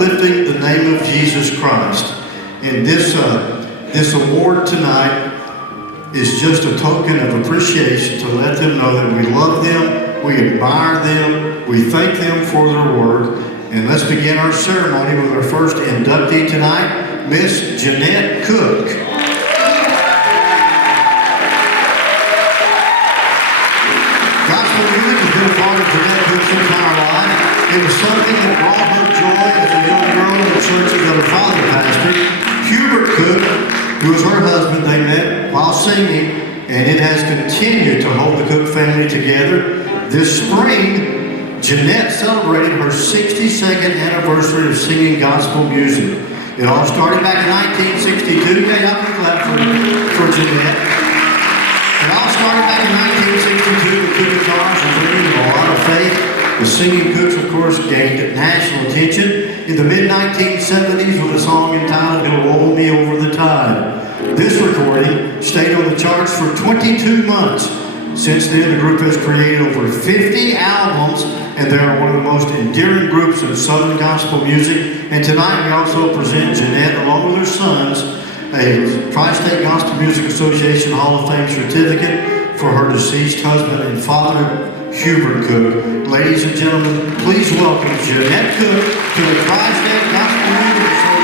uplifting the name of Jesus Christ. And this award tonight is just a token of appreciation to let them know that we love them, we admire them, we thank them for their work. And let's begin our ceremony with our first inductee tonight, Miss Jeanette Cook. Gospel music has been a part of Jeanette Cook's entire life. It was something that brought her joy as a young girl in the churches that her father pastored. Hubert Cook, who was her husband, they met while singing, and it has continued to hold the Cook family together. This spring, Jeanette celebrated her 62nd anniversary of singing gospel music. It all started back in 1962. Hey, y'all can clap for Jeanette. It all started back in 1962 with two guitars and bringing a lot of faith. The singing Cooks, of course, gained national attention in the mid-1970s with a song entitled "He'll Roll Me Over the Tide." This recording stayed on the charts for 22 months. Since then, the group has created over 50 albums, and they are one of the most endearing groups of Southern gospel music. And tonight, we also present Jeanette, along with her sons, a Tri-State Gospel Music Association Hall of Fame certificate for her deceased husband and father, Hubert Cook. Ladies and gentlemen, please welcome Jeanette Cook to the Tri-State Gospel Music Association.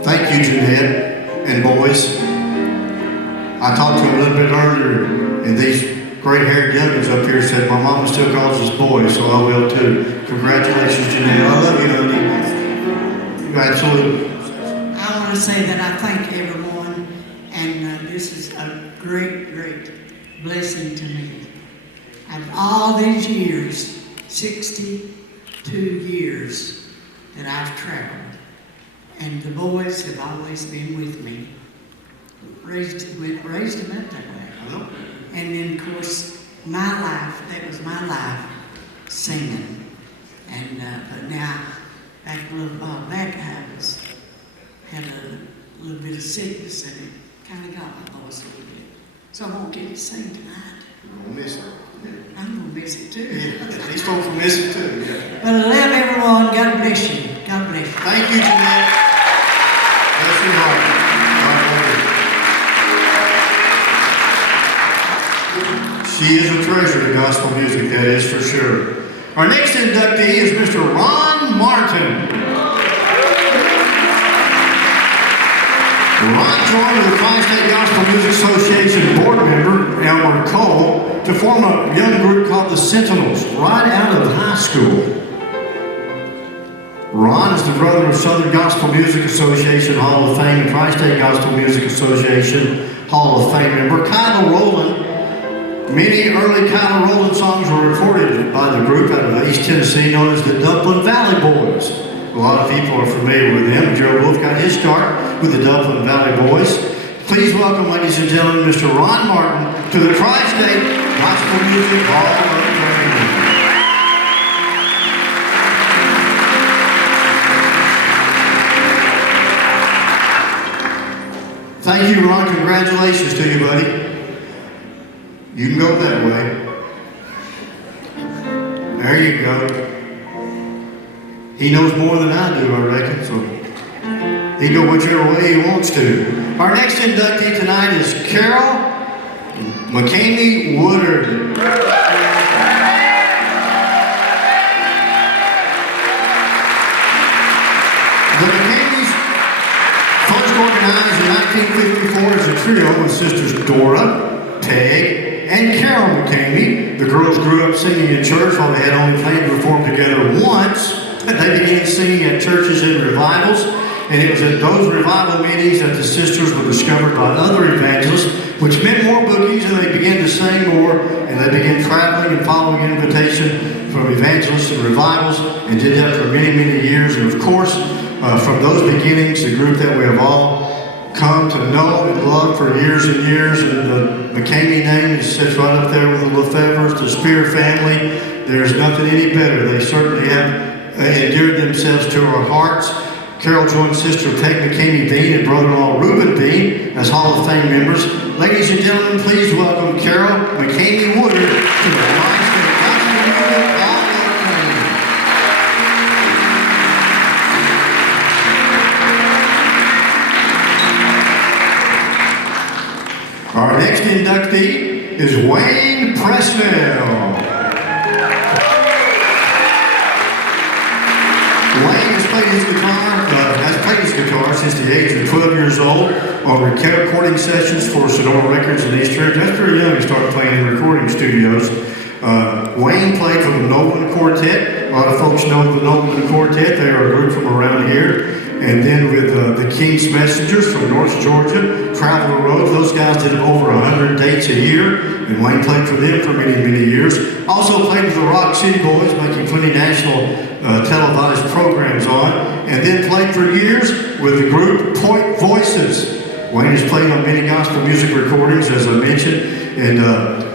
Thank you, Jeanette and boys. I talked to him a little bit earlier, and these gray-haired youngins up here said, my mama still calls us boys, so I will too. Congratulations, Jeanette. I love you, honey. Absolutely. I want to say that I thank everyone, and this is a great, great blessing to me. Of all these years, 62 years that I've traveled, and the boys have always been with me. Raised them up that way. And then, of course, my life, that was my life, singing. And but now, back a little while back, I had a little bit of sickness, and it kind of got my voice a little bit. So I won't get to sing tonight. You're going to miss it. I'm going to miss it too. Yeah, these folks will miss it too. Yeah. But I love everyone. God bless you. God bless you. Thank you, Jeanette. Bless your heart. She is a treasure of gospel music, that is for sure. Our next inductee is Mr. Ron Martin. Ron joined the Tri-State Gospel Music Association board member, Elmer Cole, to form a young group called the Sentinels, right out of high school. Ron is the brother of Southern Gospel Music Association Hall of Fame and Tri-State Gospel Music Association Hall of Fame member Kyle Rowland. Many early Kyle Rowland songs were recorded by the group out of East Tennessee known as the Dublin Valley Boys. A lot of people are familiar with them. Gerald Wolf got his start with the Dublin Valley Boys. Please welcome, ladies and gentlemen, Mr. Ron Martin to the Tri-State Gospel Music Hall of Fame. Thank you, Ron. Congratulations to you, buddy. You can go that way. There you go. He knows more than I do, I reckon, so he go whichever way he wants to. Our next inductee tonight is Carol McCamey Woodard. The McCameys first organized in 1954 as a trio with sisters Dora, Peg, and Carol McCamey. The girls grew up singing in church while they had only planned to perform together once. They began singing at churches and revivals, and it was at those revival meetings that the sisters were discovered by other evangelists, which meant more bookings, and they began to sing more, and they began traveling and following invitation from evangelists and revivals, and did that for many, many years. And of course, from those beginnings, the group that we have all come to know and love for years and years. And the McCamey name sits right up there with the Lefevres, the Spear family. There's nothing any better. They certainly have endeared themselves to our hearts. Carol joined Sister Peg McCamey Bean and brother-in-law Reuben Bean as Hall of Fame members. Ladies and gentlemen, please welcome Carol McCamey Woodard to the Christ and Gospel Music Hall of Fame. Our next inductee is Wayne Presnell. Wayne has played his guitar since the age of 12 years old on recording sessions for Sonora Records in East Church. That's pretty young to start playing in recording studios. Wayne played for the Nolan Quartet. A lot of folks know the Nolan Quartet. They are a group from around here. And then with the King's Messengers from North Georgia, Travel the Road. Those guys did over 100 dates a year, and Wayne played for them for many, many years. Also played with the Rock City Boys, making plenty national televised programs on, and then played for years with the group Point Voices. Wayne has played on many gospel music recordings, as I mentioned, and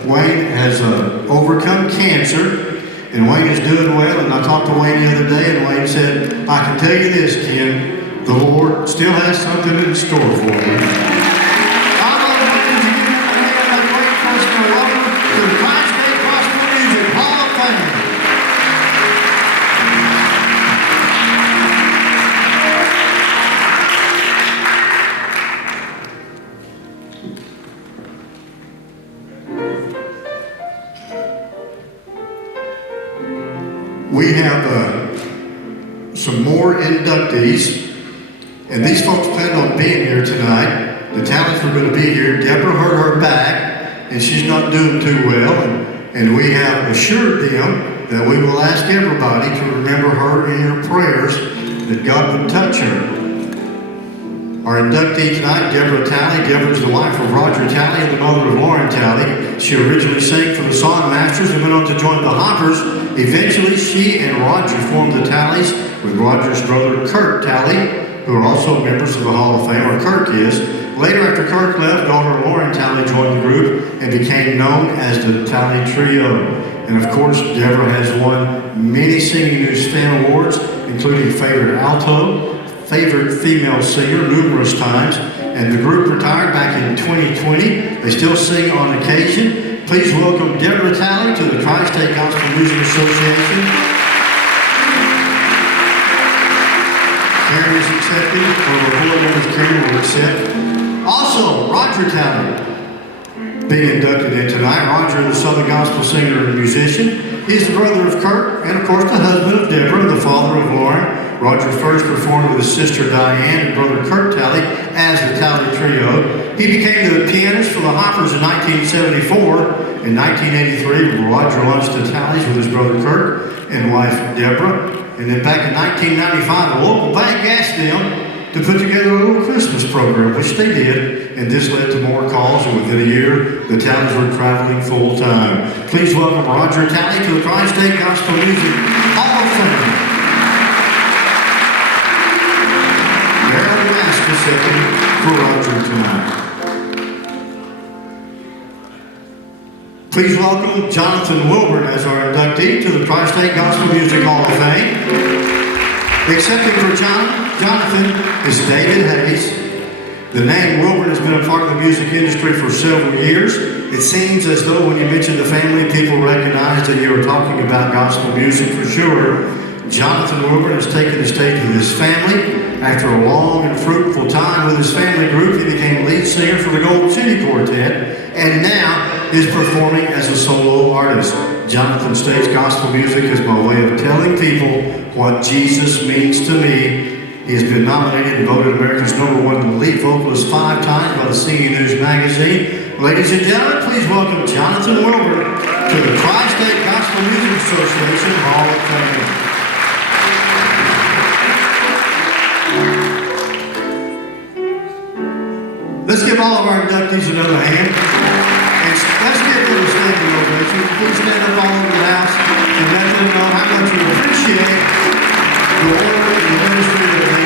Wayne has overcome cancer. And Wayne is doing well, and I talked to Wayne the other day, and Wayne said, I can tell you this, Ken, the Lord still has something in store for me. I love Wayne and a great personal welcome to the Christ Day Gospel Music Hall of Fame. We have some more inductees, and these folks plan on being here tonight. The talents are going to be here. Deborah hurt her back, and she's not doing too well, and we have assured them that we will ask everybody to remember her in your prayers, that God would touch her. Our inductee tonight, Deborah Talley. Deborah is the wife of Roger Talley and the mother of Lauren Talley. She originally sang for the Songmasters and went on to join the Hoppers. Eventually, she and Roger formed the Talleys with Roger's brother Kirk Talley, who are also members of the Hall of Fame, or Kirk is. Later, after Kirk left, daughter Lauren Talley joined the group and became known as the Talley Trio. And of course, Deborah has won many Singing News Fan Awards, including Favorite Alto, Favorite Female Singer numerous times, and the group retired back in 2020. They still sing on occasion. Please welcome Deborah Talley to the Tri-State Gospel Music Association. Karen is accepting, or the board members Karen will accept. Also, Roger Talley being inducted in tonight. Roger is a Southern Gospel singer and musician. He's the brother of Kirk, and of course the husband of Deborah, the father of Lauren. Roger first performed with his sister Diane and brother Kirk Talley as the Talley Trio. He became the pianist for the Hoppers in 1974. In 1983, Roger launched the Talleys with his brother Kirk and wife Deborah. And then back in 1995, a local bank asked them to put together a little Christmas program, which they did, and this led to more calls, and within a year, the Talleys were traveling full-time. Please welcome Roger Talley to the Tri-State Gospel Music Hall of Fame. For Roger tonight. Please welcome Jonathan Wilburn as our inductee to the Tri-State Gospel Music Hall of Fame. Accepting for Jonathan is David Hayes. The name Wilburn has been a part of the music industry for several years. It seems as though when you mention the family, people recognize that you are talking about gospel music for sure. Jonathan Wilburn has taken the stage with his family. After a long and fruitful time with his family group, he became lead singer for the Golden City Quartet, and now is performing as a solo artist. Jonathan states gospel music is my way of telling people what Jesus means to me. He has been nominated and voted America's #1 lead vocalist 5 times by the Singing News magazine. Ladies and gentlemen, please welcome Jonathan Wilburn to the Tri-State Gospel Music Association Hall of Fame. Let's give all of our inductees another hand. And let's give them a standing ovation. Please stand up all over the house and let them know how much we appreciate the work and the ministry that they